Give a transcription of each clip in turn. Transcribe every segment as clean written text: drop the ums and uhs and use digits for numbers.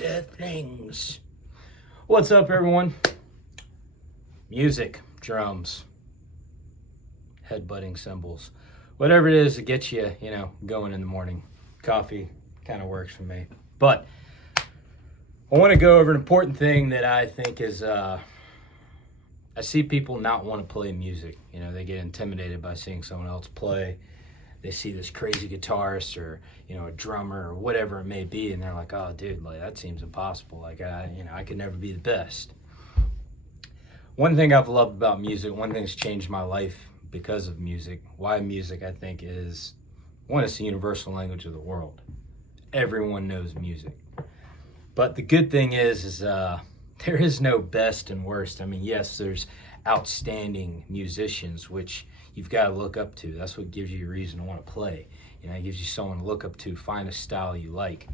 Earthlings. What's up, everyone? Music, drums, headbutting cymbals, whatever it is that gets you, going in the morning. Coffee kind of works for me. But I want to go over an important thing that I think is, I see people not want to play music. They get intimidated by seeing someone else play. They see this crazy guitarist or, a drummer or whatever it may be, and they're like, oh, dude, that seems impossible. I could never be the best. One thing I've loved about music, one thing that's changed my life because of music, why music, I think, is, one, it's the universal language of the world. Everyone knows music. But the good thing is there is no best and worst. I mean, yes, there's outstanding musicians, which you've got to look up to. That's what gives you a reason to want to play. It gives you someone to look up to, find a style you like.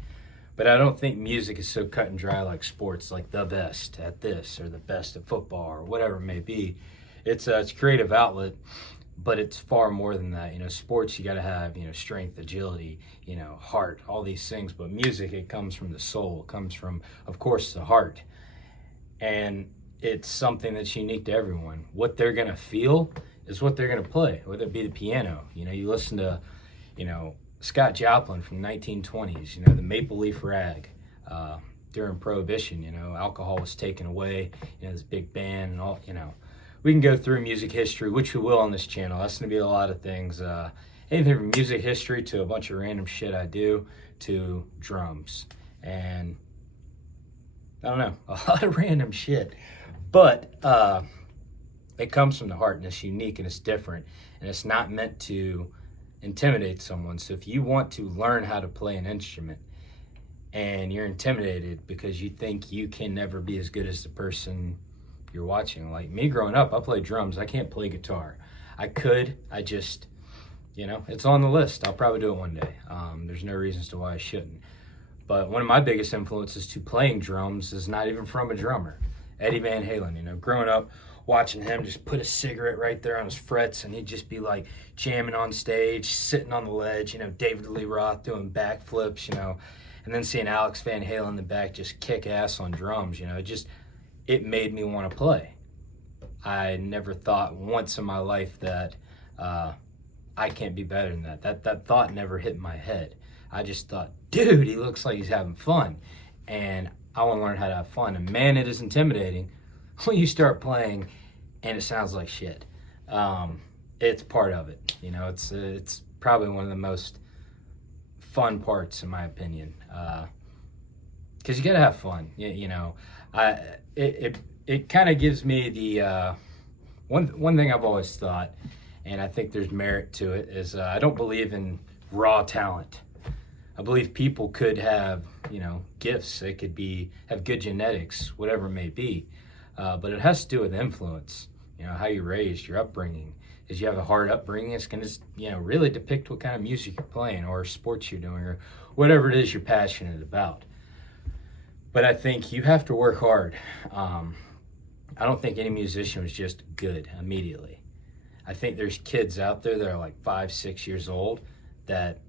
But I don't think music is so cut and dry like sports, like the best at this or the best at football or whatever it may be. It's a creative outlet, but it's far more than that. Sports, you got to have, strength, agility, heart, all these things. But music, it comes from the soul. It comes from, of course, the heart. And it's something that's unique to everyone. What they're going to feel is what they're going to play, whether it be the piano. You listen to, Scott Joplin from the 1920s, the Maple Leaf Rag, during Prohibition, alcohol was taken away, this big band and all, we can go through music history, which we will on this channel. That's going to be a lot of things, anything from music history to a bunch of random shit I do to drums. And I don't know, a lot of random shit, but it comes from the heart, and it's unique and it's different, and it's not meant to intimidate someone. So if you want to learn how to play an instrument and you're intimidated because you think you can never be as good as the person you're watching, like me growing up, I played drums. I can't play guitar. I could, I just, it's on the list. I'll probably do it one day. There's no reasons to why I shouldn't. But one of my biggest influences to playing drums is not even from a drummer. Eddie Van Halen, growing up, watching him just put a cigarette right there on his frets, and he'd just be like jamming on stage, sitting on the ledge, David Lee Roth doing backflips, and then seeing Alex Van Halen in the back just kick ass on drums, it made me want to play. I never thought once in my life that I can't be better than that. That thought never hit my head. I just thought, dude, he looks like he's having fun, and I want to learn how to have fun. And man, it is intimidating when you start playing and it sounds like shit. It's part of it. It's probably one of the most fun parts, in my opinion, because you gotta have fun. It kind of gives me the one thing I've always thought, and I think there's merit to it, is I don't believe in raw talent. I believe people could have, gifts. They could have good genetics, whatever it may be. But it has to do with influence, how you're raised, your upbringing. If you have a hard upbringing, it's going to, really depict what kind of music you're playing or sports you're doing or whatever it is you're passionate about. But I think you have to work hard. I don't think any musician was just good immediately. I think there's kids out there that are like 5, 6 years old that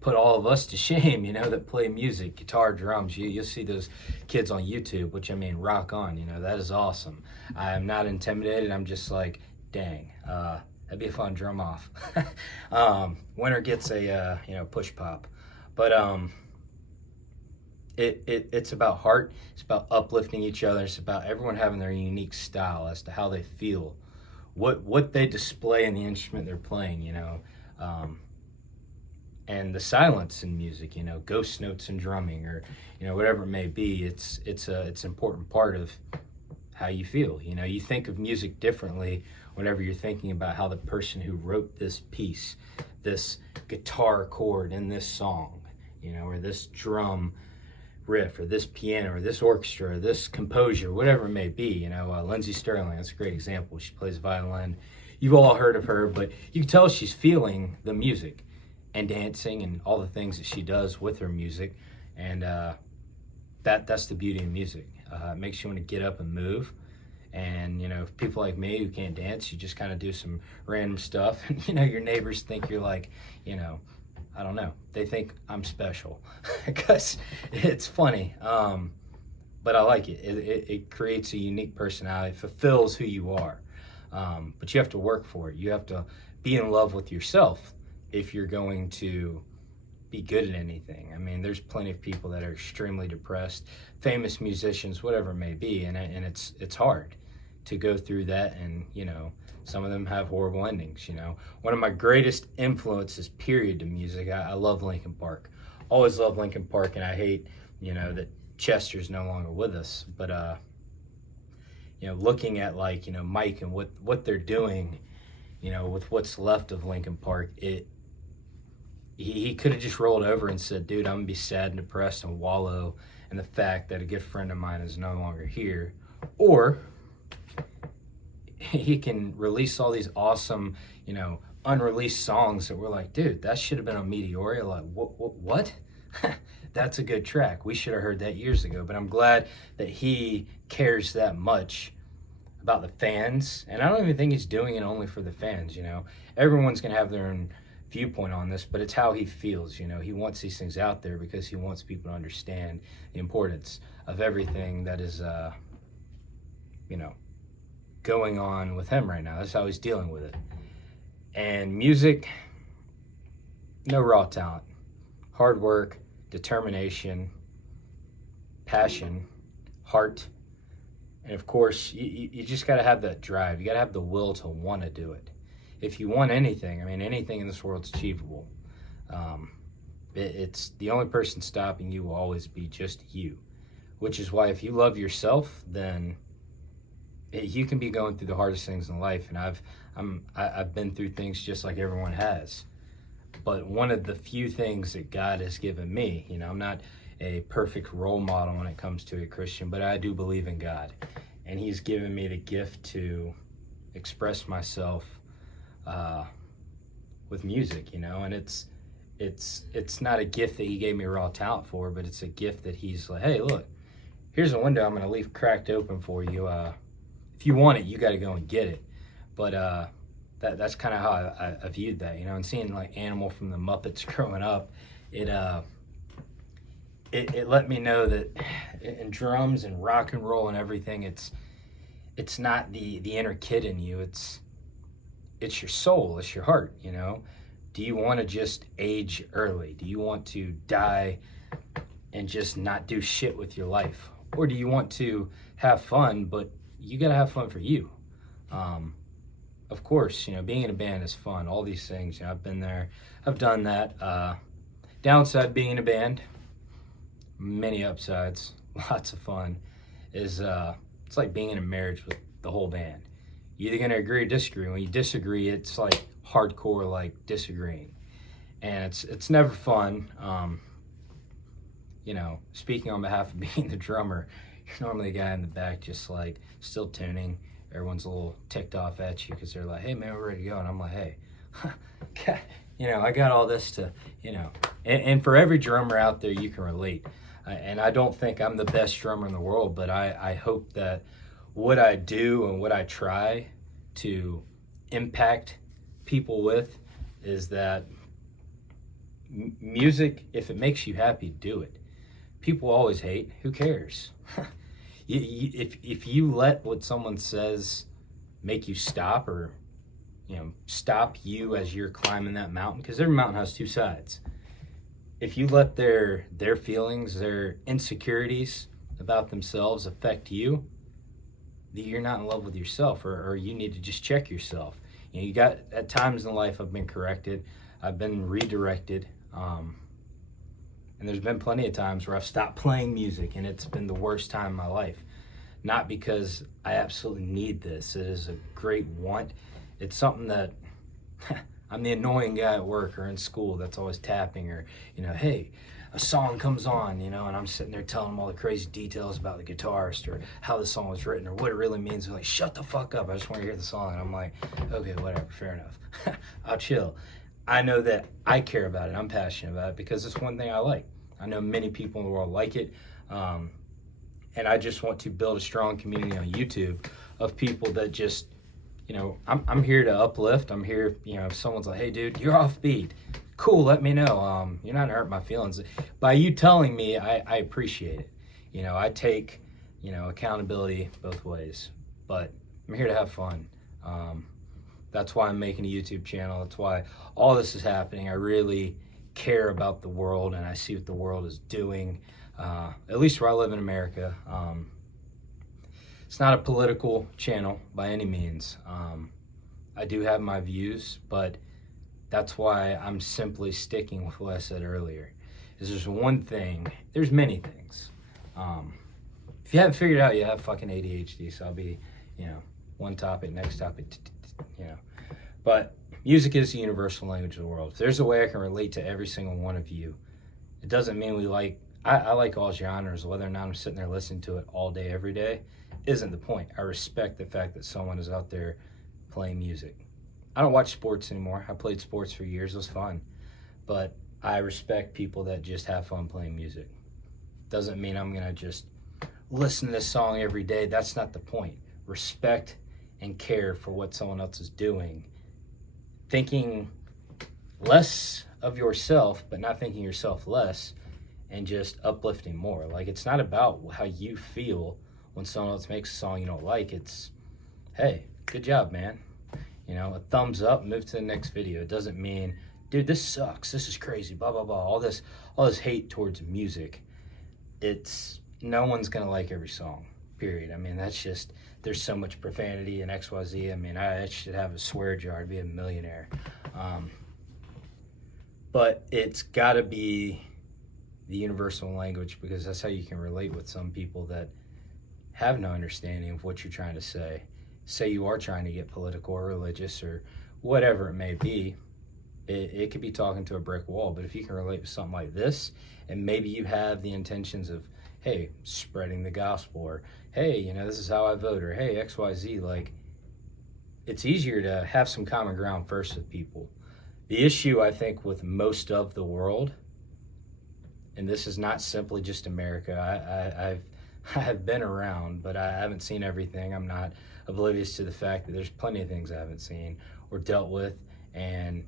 put all of us to shame, that play music, guitar, drums. You'll see those kids on YouTube, which rock on, that is awesome. I'm not intimidated. I'm just like, dang, that'd be a fun drum off. Winner gets a, push pop. But it's about heart. It's about uplifting each other. It's about everyone having their unique style as to how they feel, what they display in the instrument they're playing, and the silence in music, ghost notes in drumming, or whatever it may be. It's an important part of how you feel. You think of music differently whenever you're thinking about how the person who wrote this piece, this guitar chord in this song, or this drum riff, or this piano, or this orchestra, or this composer, whatever it may be. Lindsey Sterling, that's a great example. She plays violin. You've all heard of her, but you can tell she's feeling the music and dancing and all the things that she does with her music. And that's the beauty of music. It makes you want to get up and move. And, people like me who can't dance, you just kind of do some random stuff. And, your neighbors think you're like, I don't know. They think I'm special because it's funny. But I like it. It creates a unique personality, fulfills who you are. But you have to work for it. You have to be in love with yourself if you're going to be good at anything. I mean, there's plenty of people that are extremely depressed, famous musicians, whatever it may be, and it's hard to go through that. And some of them have horrible endings. One of my greatest influences, period, to music. I love Linkin Park. Always loved Linkin Park, and I hate that Chester's no longer with us. But looking at Mike and what they're doing, with what's left of Linkin Park, he could have just rolled over and said, dude, I'm gonna be sad and depressed and wallow in the fact that a good friend of mine is no longer here. Or he can release all these awesome, unreleased songs that we're like, dude, that should have been on Meteoria. Like, what? That's a good track. We should have heard that years ago. But I'm glad that he cares that much about the fans. And I don't even think he's doing it only for the fans. Everyone's going to have their own viewpoint on this, but it's how he feels. He wants these things out there because he wants people to understand the importance of everything that is, going on with him right now. That's how he's dealing with it. And music, no raw talent. Hard work, determination, passion, heart, and of course, you just got to have that drive. You got to have the will to want to do it. If you want anything, anything in this world's achievable. It's the only person stopping you will always be just you, which is why if you love yourself, then you can be going through the hardest things in life. And I've been through things just like everyone has. But one of the few things that God has given me, I'm not a perfect role model when it comes to a Christian, but I do believe in God. And he's given me the gift to express myself with music, and it's not a gift that he gave me raw talent for, but it's a gift that he's like, hey, look, here's a window I'm going to leave cracked open for you. If you want it, you got to go and get it. But that's kind of how I viewed that, and seeing like Animal from the Muppets growing up, it let me know that in drums and rock and roll and everything, it's not the inner kid in you, it's your soul, it's your heart. Do you want to just age early? Do you want to die and just not do shit with your life? Or do you want to have fun, but you got to have fun for you? Of course, being in a band is fun. All these things, I've been there. I've done that. Downside being in a band, many upsides, lots of fun, is it's like being in a marriage with the whole band. You're either going to agree or disagree. When you disagree, it's like hardcore, like disagreeing. And it's never fun. Speaking on behalf of being the drummer, you're normally the guy in the back just like still tuning. Everyone's a little ticked off at you because they're like, hey man, we're ready to go. And I'm like, hey, I got all this to, and for every drummer out there, you can relate. And I don't think I'm the best drummer in the world, but I hope that what I do and what I try to impact people with is that music, if it makes you happy, do it. People always hate. Who cares? If you let what someone says make you stop, or stop you as you're climbing that mountain, because every mountain has two sides. If you let their feelings, their insecurities about themselves affect you, you're not in love with yourself, or you need to just check yourself. You got, at times in life, I've been corrected, I've been redirected, and there's been plenty of times where I've stopped playing music and it's been the worst time in my life. Not because I absolutely need this. It is a great want. It's something that I'm the annoying guy at work or in school that's always tapping, or, hey, a song comes on, and I'm sitting there telling them all the crazy details about the guitarist or how the song was written or what it really means. They're like, shut the fuck up. I just want to hear the song. And I'm like, okay, whatever, fair enough. I'll chill. I know that I care about it. I'm passionate about it because it's one thing I like. I know many people in the world like it. And I just want to build a strong community on YouTube of people that just, I'm here to uplift. I'm here, if someone's like, hey dude, you're offbeat, cool, let me know. You're not hurting my feelings. By you telling me, I appreciate it. I take, accountability both ways. But I'm here to have fun. That's why I'm making a YouTube channel. That's why all this is happening. I really care about the world, and I see what the world is doing, at least where I live in America. It's not a political channel by any means. I do have my views, but that's why I'm simply sticking with what I said earlier. Is there's one thing, there's many things. If you haven't figured it out, you have fucking ADHD, so I'll be, one topic, next topic, But music is the universal language of the world. If there's a way I can relate to every single one of you, it doesn't mean I like all genres. Whether or not I'm sitting there listening to it all day, every day, isn't the point. I respect the fact that someone is out there playing music. I don't watch sports anymore. I played sports for years. It was fun. But I respect people that just have fun playing music. Doesn't mean I'm going to just listen to this song every day. That's not the point. Respect and care for what someone else is doing. Thinking less of yourself, but not thinking yourself less, and just uplifting more. Like, it's not about how you feel when someone else makes a song you don't like. It's, hey, good job, man. A thumbs up, move to the next video. It doesn't mean, dude, this sucks, this is crazy, blah, blah, blah. All this hate towards music. It's, no one's gonna like every song, period. I mean, that's just, there's so much profanity and XYZ. I mean, I should have a swear jar to be a millionaire. But it's gotta be the universal language, because that's how you can relate with some people that have no understanding of what you're trying to say. Say you are trying to get political or religious or whatever it may be. It could be talking to a brick wall, but if you can relate with something like this, and maybe you have the intentions of, hey, spreading the gospel, or hey, this is how I vote, or hey, XYZ, like, it's easier to have some common ground first with people. The issue, I think, with most of the world, and this is not simply just America, I've been around, but I haven't seen everything. I'm not oblivious to the fact that there's plenty of things I haven't seen or dealt with, and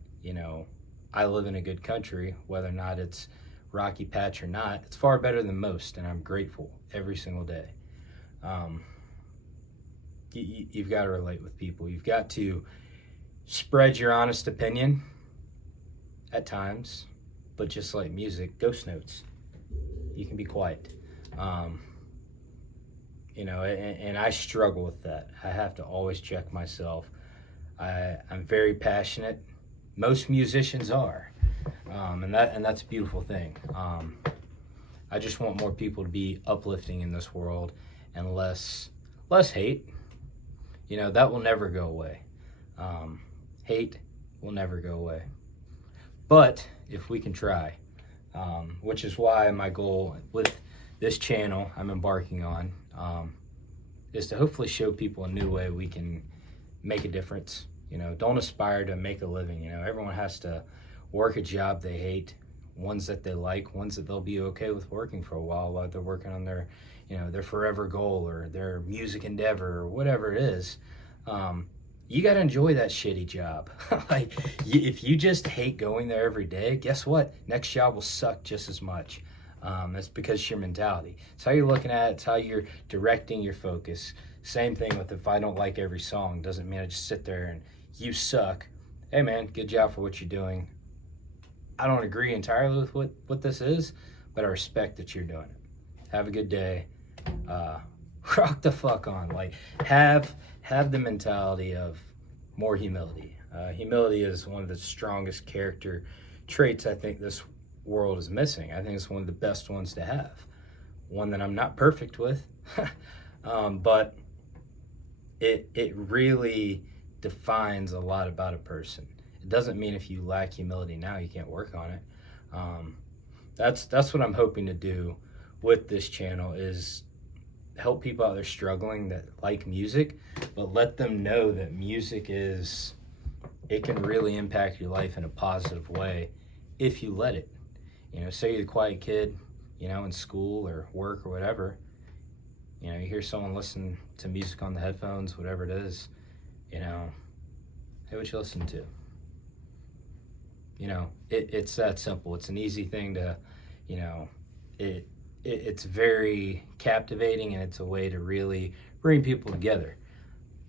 I live in a good country. Whether or not it's rocky patch or not, it's far better than most, and I'm grateful every single day. You've got to relate with people. You've got to spread your honest opinion at times, but just like music, ghost notes. You can be quiet. And I struggle with that. I have to always check myself. I'm very passionate. Most musicians are, and that's a beautiful thing. I just want more people to be uplifting in this world, and less hate. That will never go away. Hate will never go away. But if we can try, which is why my goal with this channel I'm embarking on, is to hopefully show people a new way we can make a difference. Don't aspire to make a living. Everyone has to work a job they hate, ones that they like, ones that they'll be okay with working for a while they're working on their, their forever goal or their music endeavor or whatever it is. You got to enjoy that shitty job. Like, if you just hate going there every day, guess what? Next job will suck just as much. That's because it's your mentality. It's how you're looking at it. It's how you're directing your focus. Same thing with, if I don't like every song, doesn't mean I just sit there and you suck. Hey man, good job for what you're doing. I don't agree entirely with what this is, but I respect that you're doing it. Have a good day. Rock the fuck on. Like, have the mentality of more humility. Humility is one of the strongest character traits I think this world is missing. I think it's one of the best ones to have. One that I'm not perfect with, but it really defines a lot about a person. It doesn't mean if you lack humility now, you can't work on it. That's what I'm hoping to do with this channel, is help people out there struggling that like music, but let them know that music it can really impact your life in a positive way if you let it. Say you're the quiet kid, in school or work or whatever, you hear someone listen to music on the headphones, whatever it is, hey, what you listen to? You know, it's that simple. It's an easy thing to, you know, it's very captivating, and it's a way to really bring people together.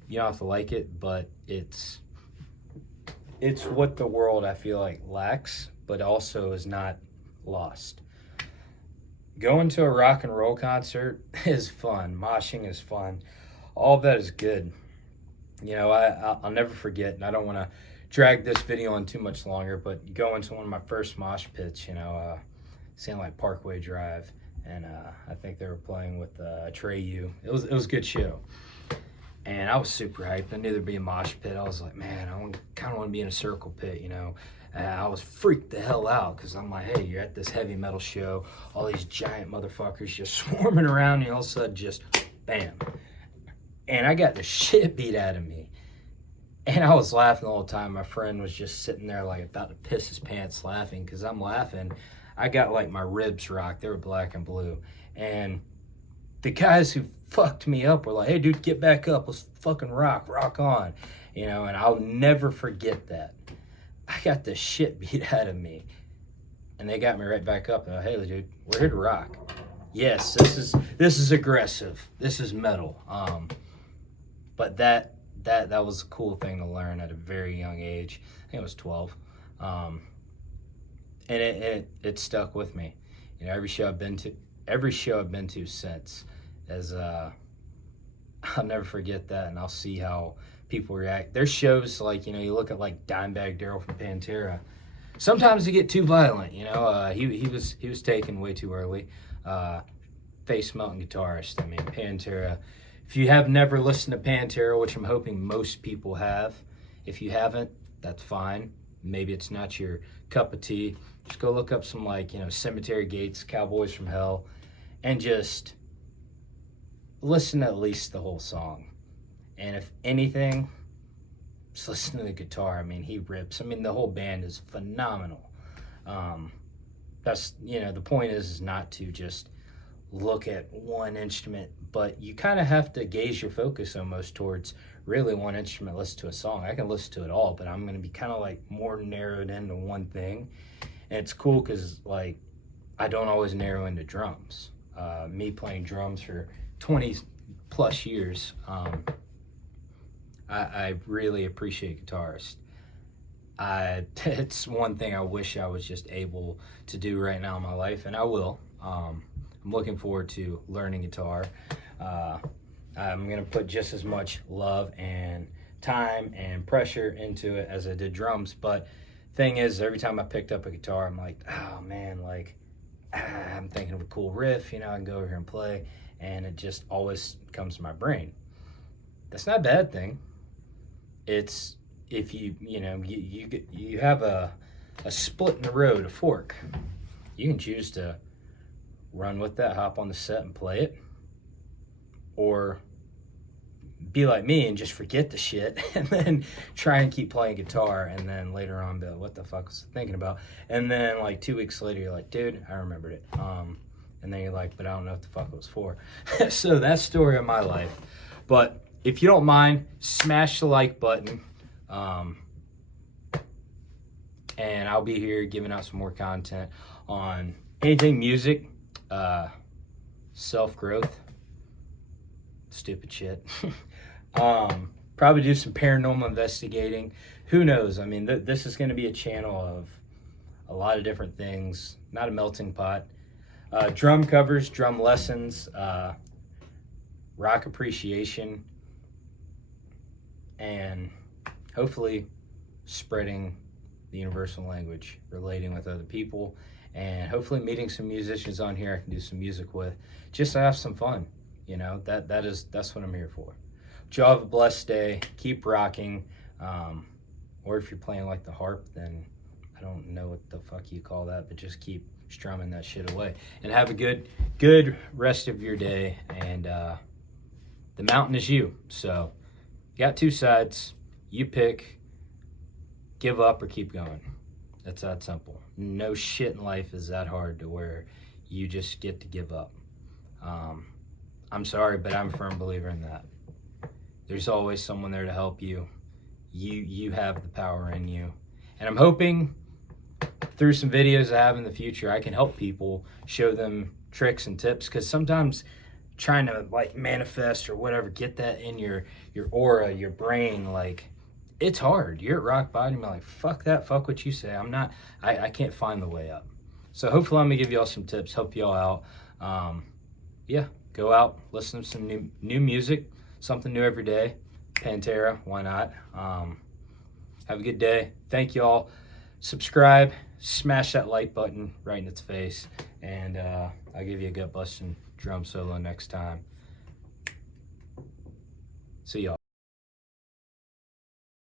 You don't have to like it, but it's what the world, I feel like, lacks, but also is not lost. Going to a rock and roll concert is fun. Moshing is fun. All of that is good. You know, I'll never forget, and I don't want to drag this video on too much longer, but going to one of my first mosh pits, you know, seeing like Parkway Drive, and I think they were playing with Atreyu. It was a good show. And I was super hyped. I knew there'd be a mosh pit. I was like, man, I kind of want to be in a circle pit, you know. I was freaked the hell out because I'm like, hey, you're at this heavy metal show. All these giant motherfuckers just swarming around, and all of a sudden just bam. And I got the shit beat out of me. And I was laughing the whole time. My friend was just sitting there like about to piss his pants laughing because I'm laughing. I got like my ribs rocked. They were black and blue. And the guys who fucked me up were like, hey, dude, get back up. Let's fucking rock on. You know, and I'll never forget that. I got the shit beat out of me. And they got me right back up. And hey, dude, we're here to rock. Yes, this is aggressive. This is metal. But that was a cool thing to learn at a very young age. I think I was 12. And it stuck with me. You know, every show I've been to since, as I'll never forget that, and I'll see how people react. There's shows like, you know, you look at like Dimebag Darrell from Pantera. Sometimes they get too violent, you know. He was taken way too early. Face melting guitarist. I mean, Pantera. If you have never listened to Pantera, which I'm hoping most people have, if you haven't, that's fine. Maybe it's not your cup of tea. Just go look up some, like, you know, Cemetery Gates, Cowboys from Hell, and just listen to at least the whole song. And if anything, just listen to the guitar. I mean, he rips. I mean, the whole band is phenomenal. That's, you know, the point is not to just look at one instrument, but you kind of have to gauge your focus almost towards really one instrument. Listen to a song. I can listen to it all, but I'm going to be kind of like more narrowed into one thing. And it's cool because, like, I don't always narrow into drums. Me playing drums for 20 plus years, I really appreciate guitarists. It's one thing I wish I was just able to do right now in my life, and I will. I'm looking forward to learning guitar. I'm going to put just as much love and time and pressure into it as I did drums. But thing is, every time I picked up a guitar, I'm like, oh man, like, I'm thinking of a cool riff, you know, I can go over here and play, and it just always comes to my brain. That's not a bad thing. It's if you have a split in the road, a fork. You can choose to run with that, hop on the set and play it, or be like me and just forget the shit and then try and keep playing guitar, and then later on be like, what the fuck was I thinking about? And then like 2 weeks later you're like, dude, I remembered it. And then you're like, but I don't know what the fuck it was for. So that's the story of my life. But if you don't mind, smash the like button. And I'll be here giving out some more content on anything music, self-growth, stupid shit. Probably do some paranormal investigating. Who knows? I mean, this is going to be a channel of a lot of different things, not a melting pot. Drum covers, drum lessons, rock appreciation, and hopefully spreading the universal language, relating with other people, and hopefully meeting some musicians on here I can do some music with, just to have some fun. You know, that's what I'm here for. But y'all have a blessed day. Keep rocking. Or if you're playing like the harp, then I don't know what the fuck you call that, but just keep strumming that shit away. And have a good rest of your day. And the mountain is you. So you got two sides. You pick. Give up or keep going. That's that simple. No shit in life is that hard to where you just get to give up. I'm sorry, but I'm a firm believer in that. There's always someone there to help you. You have the power in you. And I'm hoping through some videos I have in the future, I can help people, show them tricks and tips, because sometimes trying to like manifest or whatever, get that in your aura, your brain, like it's hard. You're at rock bottom, you're like, fuck that, fuck what you say. I can't find the way up. So hopefully I'm gonna give y'all some tips, help y'all out. Yeah, go out, listen to some new music, something new every day. Pantera, why not? Have a good day. Thank y'all. Subscribe, smash that like button right in its face, and I'll give you a gut busting drum solo next time. See y'all.